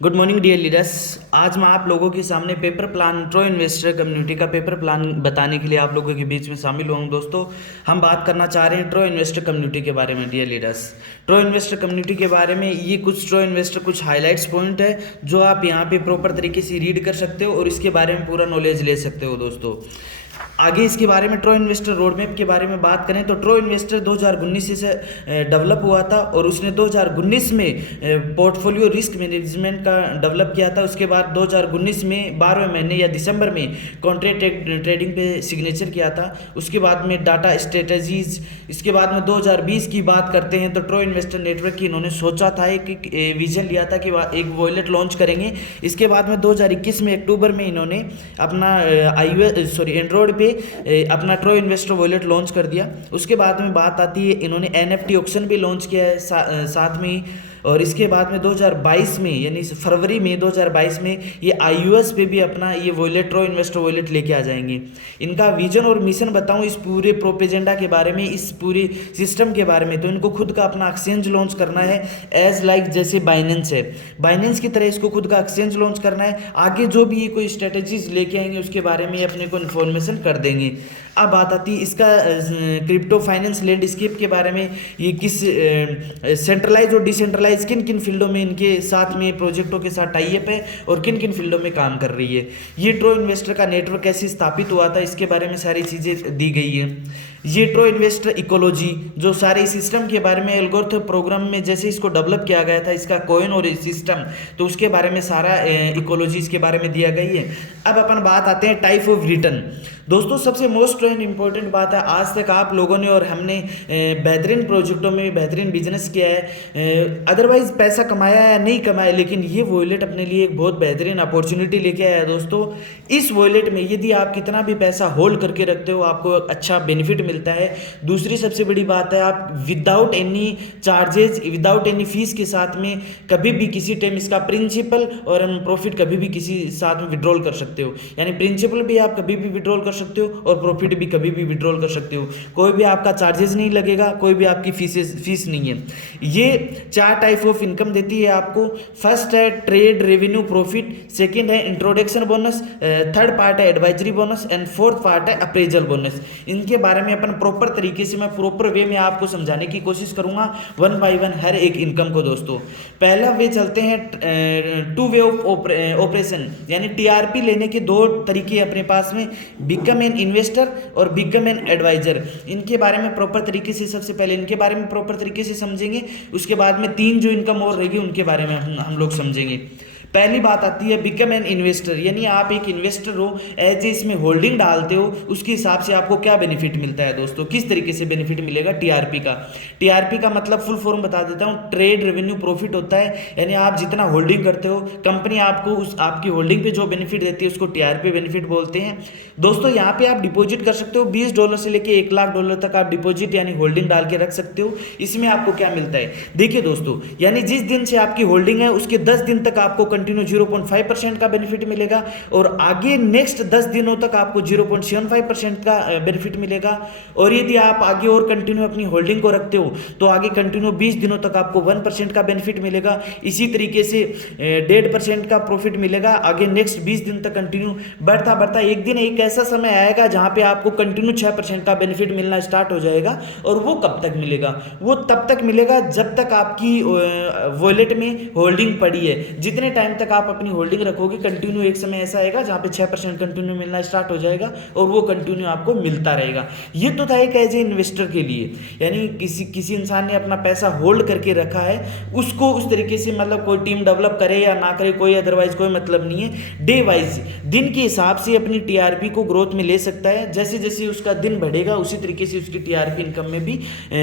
Good morning dear leaders. आज मैं आप लोगों के सामने पेपर प्लान ट्रो इन्वेस्टर कम्युनिटी का पेपर प्लान बताने के लिए आप लोगों के बीच में शामिल हुआ हूं। दोस्तों, हम बात करना चाह रहे हैं ट्रो इन्वेस्टर कम्युनिटी के बारे में। डियर लीडर्स, ट्रो इन्वेस्टर कम्युनिटी के बारे में ये कुछ ट्रो इन्वेस्टर कुछ हाईलाइट्स पॉइंट है जो आप यहाँ पे प्रॉपर तरीके से रीड कर सकते हो और इसके बारे में पूरा नॉलेज ले सकते हो। दोस्तों, आगे इसके बारे में ट्रो इन्वेस्टर रोड मैप के बारे में बात करें तो ट्रो इन्वेस्टर 2019 से डेवलप हुआ था और उसने 2019 में पोर्टफोलियो रिस्क मैनेजमेंट का डेवलप किया था। उसके बाद 2019 में 12वें महीने या दिसंबर में कॉन्ट्रैक्ट ट्रेडिंग पे सिग्नेचर किया था। उसके बाद में डाटा स्ट्रेटजीज, इसके बाद में 2020 की बात करते हैं तो ट्रो इन्वेस्टर नेटवर्क की इन्होंने सोचा था, एक विजन लिया था कि एक वॉलेट लॉन्च करेंगे। इसके बाद में 2021 में अक्टूबर में इन्होंने अपना एंड्रॉयड पे अपना ट्रो इन्वेस्टर वॉलेट लॉन्च कर दिया। उसके बाद में बात आती है, इन्होंने एनएफटी ऑक्शन भी लॉन्च किया है साथ में। और इसके बाद में 2022 में यानी फरवरी में 2022 में ये आईयूएस पे भी अपना ये वॉलेट ट्रो इन्वेस्टर वॉलेट लेके आ जाएंगे। इनका विजन और मिशन बताऊं इस पूरे प्रोपेजेंडा के बारे में, इस पूरे सिस्टम के बारे में, तो इनको खुद का अपना एक्सचेंज लॉन्च करना है एज लाइक जैसे बाइनेंस है, बाइनेंस की तरह इसको खुद का एक्सचेंज लॉन्च करना है। आगे जो भी ये कोई स्ट्रेटेजीज लेके आएंगे उसके बारे में अपने को इन्फॉर्मेशन कर देंगे। अब बात आती है इसका क्रिप्टो फाइनेंस लैंडस्केप के बारे में, ये किस सेंट्रलाइज और डिसेंट्रलाइज किन किन फील्डों में इनके साथ में प्रोजेक्टों के साथ टाई अप है और किन किन फील्डों में काम कर रही है। ये ट्रो इन्वेस्टर का नेटवर्क कैसे स्थापित हुआ था इसके बारे में सारी चीज़ें दी गई है। ये ट्रो इन्वेस्टर इकोलॉजी जो सारे सिस्टम के बारे में एल्गोरिथम प्रोग्राम में जैसे इसको डेवलप किया गया था, इसका कॉइन और सिस्टम, तो उसके बारे में सारा इकोलॉजी इसके बारे में दिया गई है। अब अपन बात आते हैं टाइप ऑफ रिटर्न। दोस्तों, सबसे मोस्ट इंपॉर्टेंट बात है, आज तक आप लोगों ने और हमने बेहतरीन प्रोजेक्टों में बेहतरीन बिजनेस किया है, अदरवाइज पैसा कमाया या नहीं कमाया, लेकिन ये वॉलेट अपने लिए एक बहुत बेहतरीन अपॉर्चुनिटी लेके आया है। दोस्तों, इस वॉलेट में यदि आप कितना भी पैसा होल्ड करके रखते हो आपको अच्छा बेनिफिट मिलता है। दूसरी सबसे बड़ी बात है, आप without any charges, without any fees के साथ में कभी भी किसी टाइम इसका प्रिंसिपल और प्रॉफिट कभी भी किसी साथ में विड्रॉल कर सकते हो। यानी प्रिंसिपल भी आप कभी भी विड्रॉल कर सकते हो और प्रॉफिट भी कभी भी विड्रॉल कर सकते हो। कोई भी आपका चार्जेस नहीं लगेगा, कोई भी आपकी फीस नहीं है। ये 4 टाइप ऑफ इनकम देती है आपको। फर्स्ट है ट्रेड रेवेन्यू प्रॉफिट, सेकंड है इंट्रोडक्शन बोनस, थर्ड पार्ट है advisory bonus and fourth part है अप्रेजल बोनस। इनके बारे में अपन प्रॉपर तरीके से मैं प्रॉपर वे में आपको समझाने की कोशिश करूंगा वन बाय वन हर एक इनकम को। दोस्तों, पहला वे चलते हैं टू वे ऑफ ऑपरेशन, यानी टीआरपी लेने के 2 तरीके अपने पास में, बिकम एन इन्वेस्टर और बिकम एन एडवाइजर। इनके बारे में प्रॉपर तरीके से, सबसे पहले इनके बारे में प्रॉपर तरीके से समझेंगे, उसके बाद में 3 जो इनकम और रहेगी उनके बारे में हम लोग समझेंगे। पहली बात आती है बिकम एन इन्वेस्टर, यानी आप एक इन्वेस्टर हो, एज ए इसमें होल्डिंग डालते हो, उसके हिसाब से आपको क्या बेनिफिट मिलता है। दोस्तों, किस तरीके से बेनिफिट मिलेगा टीआरपी का। टीआरपी का मतलब फुल फॉर्म बता देता हूं, ट्रेड रेवेन्यू प्रॉफिट होता है। यानी आप जितना होल्डिंग करते हो, कंपनी आपको उस आपकी होल्डिंग पे जो बेनिफिट देती है उसको टीआरपी बेनिफिट बोलते हैं। दोस्तों, यहाँ पे आप डिपॉजिट कर सकते हो, $20 से लेकर $1,00,000 तक आप डिपॉजिट यानी होल्डिंग डाल के रख सकते हो। इसमें आपको क्या मिलता है, देखिए दोस्तों, यानी जिस दिन से आपकी होल्डिंग है उसके 10 दिन तक आपको कंटिन्यू 0.5% का बेनिफिट मिलेगा और आगे नेक्स्ट 10 दिनों तक आपको 0.75% का बेनिफिट मिलेगा। और यदि आप आगे और कंटिन्यू अपनी होल्डिंग को रखते हो तो आगे कंटिन्यू 20 दिनों तक आपको 1% का बेनिफिट मिलेगा। इसी तरीके से 1.5% का प्रॉफिट मिलेगा आगे नेक्स्ट 20 दिन तक कंटिन्यू बढ़ता बढ़ता। एक दिन एक ऐसा समय आएगा जहां पे आपको कंटिन्यू 6% का बेनिफिट मिलना स्टार्ट हो जाएगा। और वो कब तक मिलेगा, वो तब तक मिलेगा जब तक आपकी वॉलेट में होल्डिंग पड़ी है। जितने टाइम तक आप अपनी होल्डिंग रखोगे कंटिन्यू एक समय ऐसा आएगा जहां पे 6% कंटिन्यू मिलना स्टार्ट हो जाएगा और वो कंटिन्यू आपको मिलता रहेगा। ये तो था एक एज ए इन्वेस्टर के लिए, यानी किसी इंसान ने अपना पैसा होल्ड करके रखा है, उसको उस तरीके से मतलब कोई टीम डेवलप करे या ना करे कोई अदरवाइज कोई मतलब नहीं है। डे वाइज दिन के हिसाब से अपनी टीआरपी को ग्रोथ में ले सकता है। जैसे जैसे उसका दिन बढ़ेगा उसी तरीके से उसकी टीआरपी इनकम में भी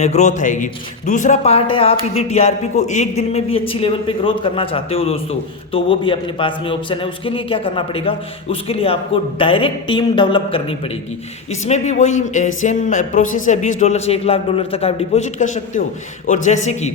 ग्रोथ आएगी। दूसरा पार्ट है, आप यदि टीआरपी को एक दिन में भी अच्छी लेवल पे ग्रोथ करना चाहते हो दोस्तों, तो वो भी अपने पास में ऑप्शन है। उसके लिए क्या करना पड़ेगा, उसके लिए आपको डायरेक्ट टीम डेवलप करनी पड़ेगी। इसमें भी वही सेम प्रोसेस है, $20 से $1,00,000 तक आप डिपॉजिट कर सकते हो। और जैसे कि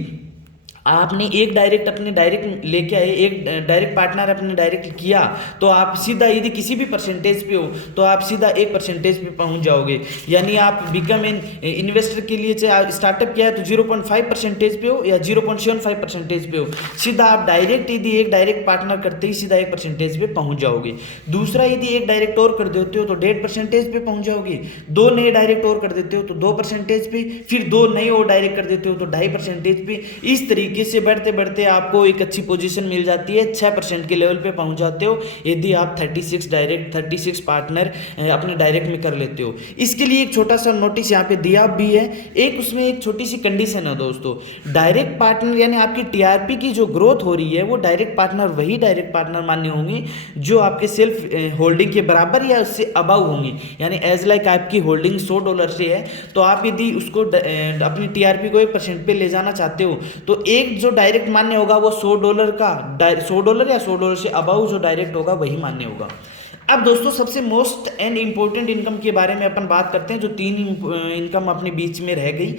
आपने एक डायरेक्ट अपने डायरेक्ट लेके आए, एक डायरेक्ट पार्टनर अपने डायरेक्ट किया, तो आप सीधा यदि किसी भी परसेंटेज पे हो तो आप सीधा 1% पे पहुंच जाओगे। यानी आप बिकम एन इन्वेस्टर के लिए चाहे स्टार्टअप किया है तो 0.5% पे हो या 0.75% पे हो, सीधा आप डायरेक्ट यदि एक डायरेक्ट पार्टनर करते ही सीधा 1% पे पहुंच जाओगे। दूसरा, यदि एक डायरेक्ट और कर देते हो तो 1.5% पे पहुंच जाओगे। दो नए डायरेक्ट और कर देते हो तो 2% पे, फिर दो नए और डायरेक्ट कर देते हो तो 2.5% पे। इस तरीके से बढ़ते बढ़ते आपको एक अच्छी पोजीशन मिल जाती है, 6% के लेवल पे पहुंच जाते हो यदि आप 36 पार्टनर अपने डायरेक्ट में कर लेते हो। इसके लिए एक छोटा सा नोटिस यहाँ पे दिया भी है, एक उसमें एक छोटी सी कंडीशन है दोस्तों। डायरेक्ट पार्टनर यानी आपकी टीआरपी की जो ग्रोथ हो रही है वो डायरेक्ट पार्टनर वही डायरेक्ट पार्टनर मान्य होंगे जो आपके सेल्फ होल्डिंग के बराबर या उससे अबव होंगी। यानी एज लाइक आपकी होल्डिंग $100 से है तो आप यदि उसको अपनी टीआरपी को 1% पे ले जाना चाहते हो तो एक जो डायरेक्ट मान्य होगा वो $100 का, $100 या $100 से अबव जो डायरेक्ट होगा वही मान्य होगा। अब दोस्तों सबसे मोस्ट एंड इंपॉर्टेंट इनकम के बारे में अपन बात करते हैं, जो 3 इनकम अपने बीच में रह गई।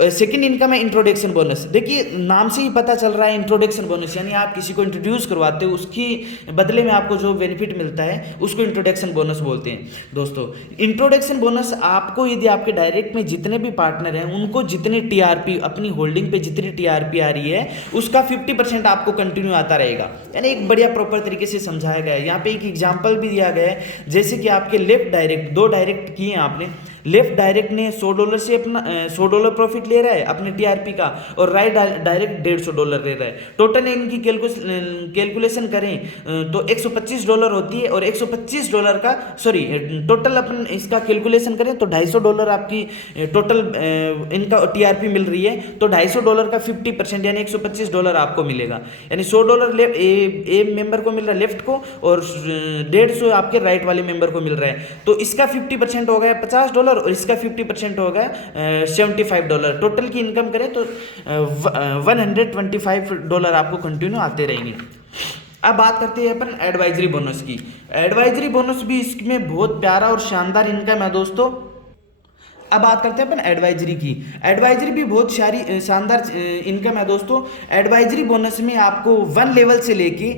सेकेंड इनकम है इंट्रोडक्शन बोनस। देखिए नाम से ही पता चल रहा है इंट्रोडक्शन बोनस, यानी आप किसी को इंट्रोड्यूस करवाते हो उसकी बदले में आपको जो बेनिफिट मिलता है उसको इंट्रोडक्शन बोनस बोलते हैं। दोस्तों इंट्रोडक्शन बोनस आपको यदि आपके डायरेक्ट में जितने भी पार्टनर हैं उनको जितने टीआरपी अपनी होल्डिंग पे जितनी टीआरपी आ रही है उसका 50% आपको कंटिन्यू आता रहेगा। यानी एक बढ़िया प्रॉपर तरीके से समझाया गया है। यहाँ पे एक एग्जाम्पल भी दिया गया है, जैसे कि आपके लेफ्ट डायरेक्ट 2 डायरेक्ट किए हैं आपने, लेफ्ट डायरेक्ट ने $100 से अपना $100 प्रॉफिट ले रहा है अपने टीआरपी का और राइट डायरेक्ट $150 ले रहा है। टोटल इनकी कैलकुलेशन करें तो $125 होती है और $125 का टोटल अपन इसका कैलकुलेशन करें तो $250 आपकी टोटल इनका टीआरपी मिल रही है। तो $250 का 50% यानी $125 आपको मिलेगा। यानी $100 ए मेंबर को मिल रहा है लेफ्ट को और 150 आपके राइट वाले मेंबर को मिल रहा है। तो इसका 50% हो गया $50 और इसका 50% हो गया $75। टोटल की इनकम करें तो $125 आपको कंटिन्यू आते रहेंगे। अब बात करते हैं अपन एडवाइजरी बोनस की। एडवाइजरी बोनस भी इसमें बहुत प्यारा और शानदार इनकम है दोस्तों। अब बात करते हैं अपन एडवाइजरी की। एडवाइजरी भी बहुत शानदार इनकम है दोस्तों। एडवाइजरी बोनस में आपको 1 लेवल से लेके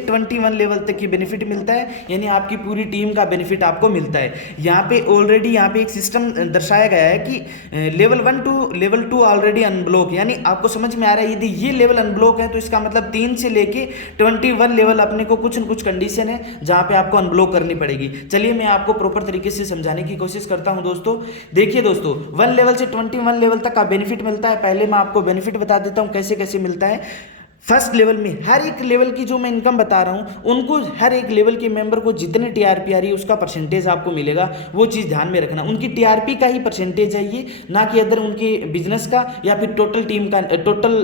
21 लेवल तक की बेनिफिट मिलता है, यानी आपकी पूरी टीम का बेनिफिट आपको मिलता है। यहाँ पे ऑलरेडी यहाँ पे एक सिस्टम दर्शाया गया है कि level 1 to level 2 already unblock, यानी आपको समझ में आ रहा है यदि ये लेवल अनब्लॉक है तो इसका मतलब 3 से लेके 21 लेवल अपने को कुछ न कुछ कंडीशन है जहाँ पे आपको अनब्लॉक करनी पड़ेगी। चलिए मैं आपको प्रॉपर तरीके से समझाने की कोशिश करता हूँ दोस्तों। देखिए दोस्तों 1 लेवल से 21 लेवल तक का बेनिफिट मिलता है। पहले मैं आपको बेनिफिट बता देता हूं कैसे कैसे मिलता है। फर्स्ट लेवल में हर एक लेवल की जो मैं इनकम बता रहा हूं उनको हर एक लेवल के मेंबर को जितने टीआरपी आ रही है उसका परसेंटेज आपको मिलेगा। वो चीज़ ध्यान में रखना, उनकी टीआरपी का ही परसेंटेज है ये, ना कि अदर उनके बिजनेस का या फिर टोटल टीम का टोटल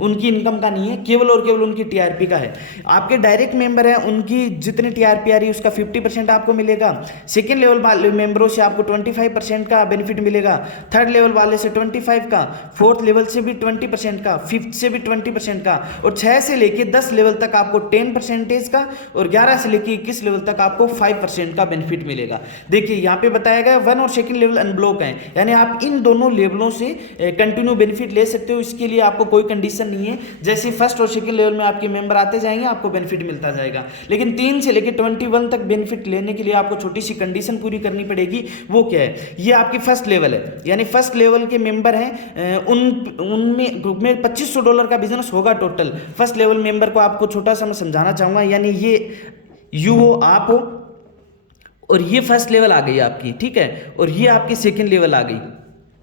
उनकी इनकम का नहीं है, केवल और केवल उनकी टीआरपी का है। आपके डायरेक्ट मेंबर है उनकी जितनी टीआरपी आ रही है उसका 50% आपको मिलेगा। सेकेंड लेवल वाले मेंबरों से आपको 25% का बेनिफिट मिलेगा, थर्ड लेवल वाले से 25 का, फोर्थ लेवल से भी 20% का, फिफ्थ से भी 20% का और 6 से लेके 10 लेवल तक आपको 10% का और 11 से लेके 21 लेवल तक आपको 5% का बेनिफिट मिलेगा। देखिए यहाँ पे बताया गया 1 और सेकंड लेवल अनब्लॉक है, यानी आप इन दोनों लेवलों से कंटिन्यू बेनिफिट ले सकते हो। इसके लिए आपको कोई कंडीशन नहीं है, जैसे फर्स्ट और सेकंड लेवल में आपके मेंबर आते जाएंगे आपको बेनिफिट मिलता जाएगा। लेकिन 3 से लेके 21 तक बेनिफिट लेने के लिए आपको छोटी सी कंडीशन पूरी करनी पड़ेगी। वो क्या है, ये आपकी फर्स्ट लेवल है, यानी फर्स्ट लेवल के मेंबर हैं उनमें $2500 का बिजनेस होगा टोटल। फर्स्ट लेवल मेंबर को आपको छोटा सा मैं समझाना चाहूंगा, यानी ये यू हो आप हो और ये फर्स्ट लेवल आ गई आपकी, ठीक है, और ये आपकी सेकंड लेवल आ गई,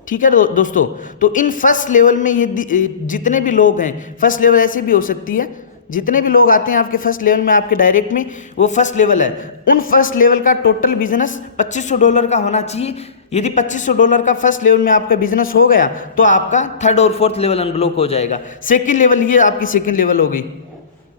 ठीक है दोस्तों। तो इन फर्स्ट लेवल में ये जितने भी लोग हैं, फर्स्ट लेवल ऐसे भी हो सकती है, जितने भी लोग आते हैं आपके फर्स्ट लेवल में आपके डायरेक्ट में वो फर्स्ट लेवल है। उन फर्स्ट लेवल का टोटल बिजनेस $2500 का होना चाहिए। यदि $2500 का फर्स्ट लेवल में आपका बिजनेस हो गया तो आपका थर्ड और फोर्थ लेवल अनब्लॉक हो जाएगा। सेकंड लेवल, ये आपकी सेकंड लेवल होगी,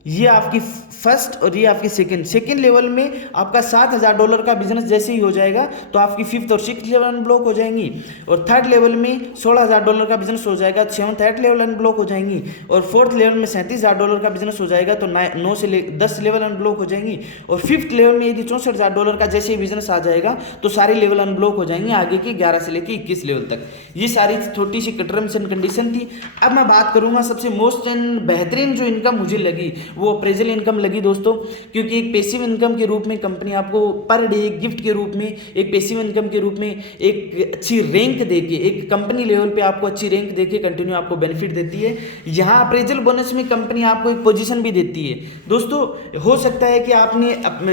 ये आपकी फर्स्ट और ये आपकी सेकंड लेवल में आपका $7,000 का बिजनेस जैसे ही हो जाएगा तो आपकी फिफ्थ और सिक्स लेवल अनब्लॉक हो जाएंगी, और थर्ड लेवल में $16,000 का बिजनेस हो जाएगा, 7th-8 लेवल अनब्लॉक हो जाएंगी, और फोर्थ लेवल में $37,000 का बिजनेस हो जाएगा तो 9 से 10 लेवल अनब्लॉक हो जाएंगी, और फिफ्थ लेवल में यदि $64,000 का जैसे ही बिजनेस आ जाएगा तो सारे लेवल अनब्लॉक हो जाएंगे आगे की 11 से लेकर 21 लेवल तक। ये सारी छोटी सी टर्म्स एंड कंडीशन थी। अब मैं बात करूंगा सबसे मोस्ट एंड बेहतरीन जो इनकम मुझे लगी वो अप्रेजल इनकम लगी दोस्तों, क्योंकि एक पैसिव इनकम के रूप में कंपनी आपको पर डे गिफ्ट के रूप में, एक पैसिव इनकम के रूप में एक अच्छी रैंक देके, एक कंपनी लेवल पे आपको अच्छी रैंक देके कंटिन्यू आपको बेनिफिट देती है। यहाँ अप्रेजल बोनस में कंपनी आपको एक पोजीशन भी देती है दोस्तों। हो सकता है कि आपने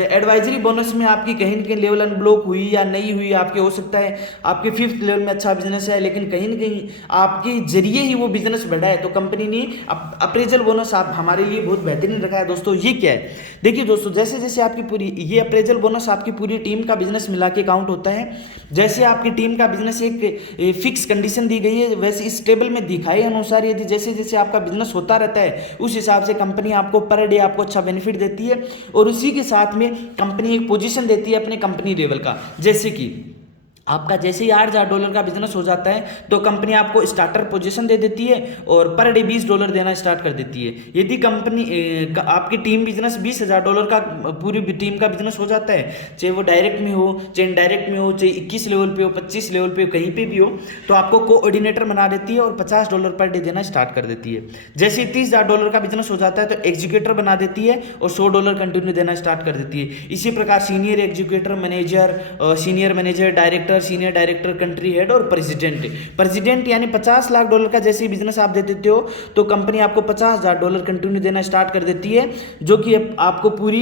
एडवाइजरी बोनस में आपकी कहीं ना कहीं लेवल अनब्लॉक हुई या नहीं हुई, आपके हो सकता है आपके फिफ्थ लेवल में अच्छा बिजनेस है लेकिन कहीं ना कहीं आपके जरिए ही वो बिजनेस बढ़ा है, तो कंपनी ने अप्रेजल बोनस आप हमारे लिए बहुत बेहतरीन रखा है दोस्तों। ये क्या है, देखिए दोस्तों, जैसे जैसे आपकी पूरी ये अप्रेजल बोनस आपकी पूरी टीम का बिजनेस मिला के काउंट होता है। जैसे आपकी टीम का बिजनेस एक फिक्स कंडीशन दी गई है, वैसे इस टेबल में दिखाए अनुसार यदि जैसे जैसे आपका बिजनेस होता रहता है उस हिसाब से कंपनी आपको पर डे आपको अच्छा बेनिफिट देती है, और उसी के साथ में कंपनी एक पोजीशन देती है अपने कंपनी लेवल का। जैसे कि आपका जैसे ही $8,000 का बिजनेस हो जाता है तो कंपनी आपको स्टार्टर पोजीशन दे देती है और पर डे $20 देना स्टार्ट कर देती है। यदि कंपनी आपकी टीम बिजनेस $20,000 का पूरी टीम का बिजनेस हो जाता है, चाहे वो डायरेक्ट में हो चाहे इनडायरेक्ट में हो, चाहे 21 लेवल पे हो 25 लेवल पे हो, कहीं पे भी हो, तो आपको कोऑर्डिनेटर बना देती है और $50 पर डे देना स्टार्ट कर देती है। जैसे ही $30,000 का बिजनेस हो जाता है तो एग्जीक्यूटर बना देती है और $100 कंटिन्यू देना स्टार्ट कर देती है। इसी प्रकार senior executor, manager, senior manager, director, senior director, country head और प्रेसिडेंट यानी $50 लाख का जैसे ही बिजनेस आप दे देते हो तो कंपनी आपको $50,000 कंटिन्यू देना स्टार्ट कर देती है, जो कि आपको पूरी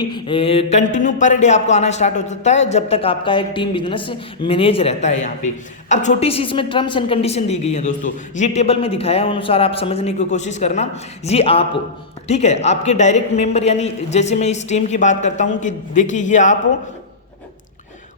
कंटिन्यू पर डे आपको आना स्टार्ट हो जाता है जब तक आपका एक टीम बिजनेस मैनेज रहता है यहाँ पे। अब छोटी सी इसमें टर्म्स एंड कंडीशन दी गई है दोस्तों, ये टेबल में दिखाया अनुसार आप समझने की कोशिश करना। ये आप हो, ठीक है, आपके डायरेक्ट मेंबर, यानी जैसे मैं इस टीम की बात करता हूँ कि देखिए ये आप हो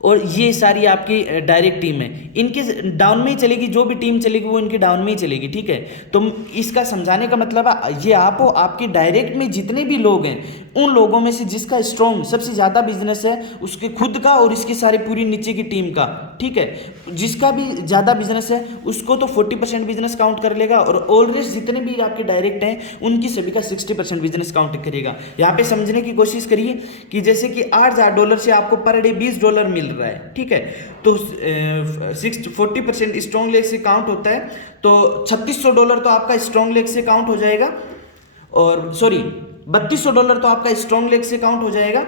और ये सारी आपकी डायरेक्ट टीम है, इनके डाउन में ही चलेगी, जो भी टीम चलेगी वो इनके डाउन में ही चलेगी, ठीक है। तो इसका समझाने का मतलब है ये आप हो, आपके डायरेक्ट में जितने भी लोग हैं उन लोगों में से जिसका स्ट्रॉन्ग सबसे ज़्यादा बिजनेस है उसके खुद का और इसकी सारी पूरी नीचे की टीम का, ठीक है, जिसका भी ज़्यादा बिजनेस है उसको तो 40% बिजनेस काउंट कर लेगा, और ऑलरेडी जितने भी आपके डायरेक्ट हैं उनकी सभी का 60% बिजनेस काउंट करेगा। यहाँ पे समझने की कोशिश करिए कि जैसे कि $8,000 से आपको पर डे $20 मिल रहा है, ठीक है, तो 40% स्ट्रॉन्ग लेग से काउंट होता है तो $3,600 तो आपका स्ट्रॉन्ग लेग से काउंट हो जाएगा, और सॉरी $3,200 तो आपका स्ट्रॉन्ग लेग से काउंट हो जाएगा,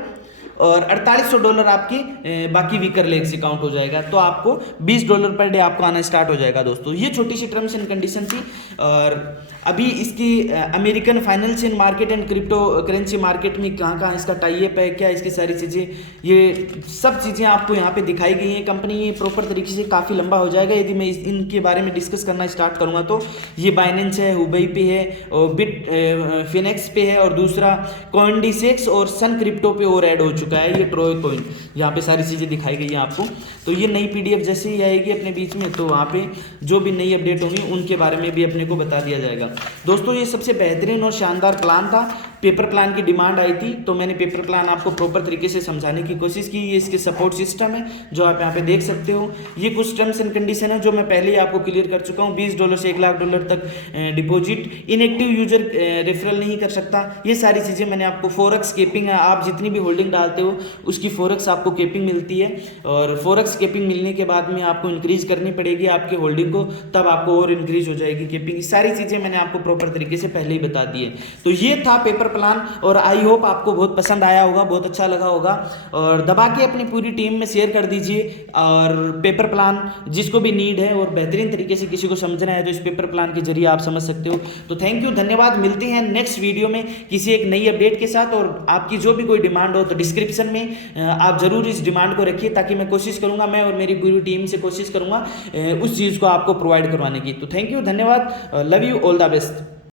और $4,800 आपकी बाकी वीकर लेग से काउंट हो जाएगा, तो आपको $20 पर डे आपको आना स्टार्ट हो जाएगा दोस्तों। ये छोटी सी टर्म्स एंड कंडीशन थी। और अभी इसकी American financial market and crypto currency market में कहाँ कहाँ इसका टाई अप है, क्या इसकी सारी चीज़ें, ये सब चीज़ें आपको यहाँ पे दिखाई गई हैं। कंपनी ये प्रॉपर तरीके से काफ़ी लंबा हो जाएगा यदि मैं इनके बारे में डिस्कस करना स्टार्ट करूँगा। तो ये बाइनेंस है, हुबई पे है, और बिट फिनेक्स पे है, और दूसरा कॉइनडिसेक्स और सन क्रिप्टो पे और ऐड हो चुका है ये ट्रोय कॉइन। यहाँ पे सारी चीज़ें दिखाई गई हैं आपको। तो ये नई PDF जैसे ही आएगी अपने बीच में तो वहाँ पे जो भी नई अपडेट होंगी उनके बारे में भी अपने को बता दिया जाएगा दोस्तों। ये सबसे बेहतरीन और शानदार प्लान था। पेपर प्लान की डिमांड आई थी तो मैंने पेपर प्लान आपको प्रॉपर तरीके से समझाने की कोशिश की। ये इसके सपोर्ट सिस्टम है जो आप यहाँ पे देख सकते हो। ये कुछ टर्म्स एंड कंडीशन है जो मैं पहले ही आपको क्लियर कर चुका हूँ। $20 से $1,00,000 तक डिपॉजिट, इनएक्टिव यूजर रेफरल नहीं कर सकता। ये सारी चीज़ें मैंने आपको फॉरेक्स केपिंग है, आप जितनी भी होल्डिंग डालते हो उसकी फॉरेक्स आपको केपिंग मिलती है, और फॉरेक्स केपिंग मिलने के बाद में आपको इंक्रीज करनी पड़ेगी आपकी होल्डिंग को, तब आपको और इंक्रीज हो जाएगी केपिंग। ये सारी चीज़ें मैंने आपको प्रॉपर तरीके से पहले ही बता दी है। तो ये था पेपर प्लान, और आई होप आपको बहुत पसंद आया होगा, बहुत अच्छा लगा होगा, और दबा के अपनी पूरी टीम में शेयर कर दीजिए। और पेपर प्लान जिसको भी नीड है और बेहतरीन तरीके से किसी को समझना है तो इस पेपर प्लान के जरिए आप समझ सकते हो। तो थैंक यू, धन्यवाद। मिलते हैं नेक्स्ट वीडियो में किसी एक नई अपडेट के साथ, और आपकी जो भी कोई डिमांड हो तो डिस्क्रिप्शन में आप जरूर इस डिमांड को रखिए, ताकि मैं कोशिश करूंगा, मैं और मेरी पूरी टीम से कोशिश करूंगा उस चीज़ को आपको प्रोवाइड करवाने की। तो थैंक यू, धन्यवाद, love you, all the best.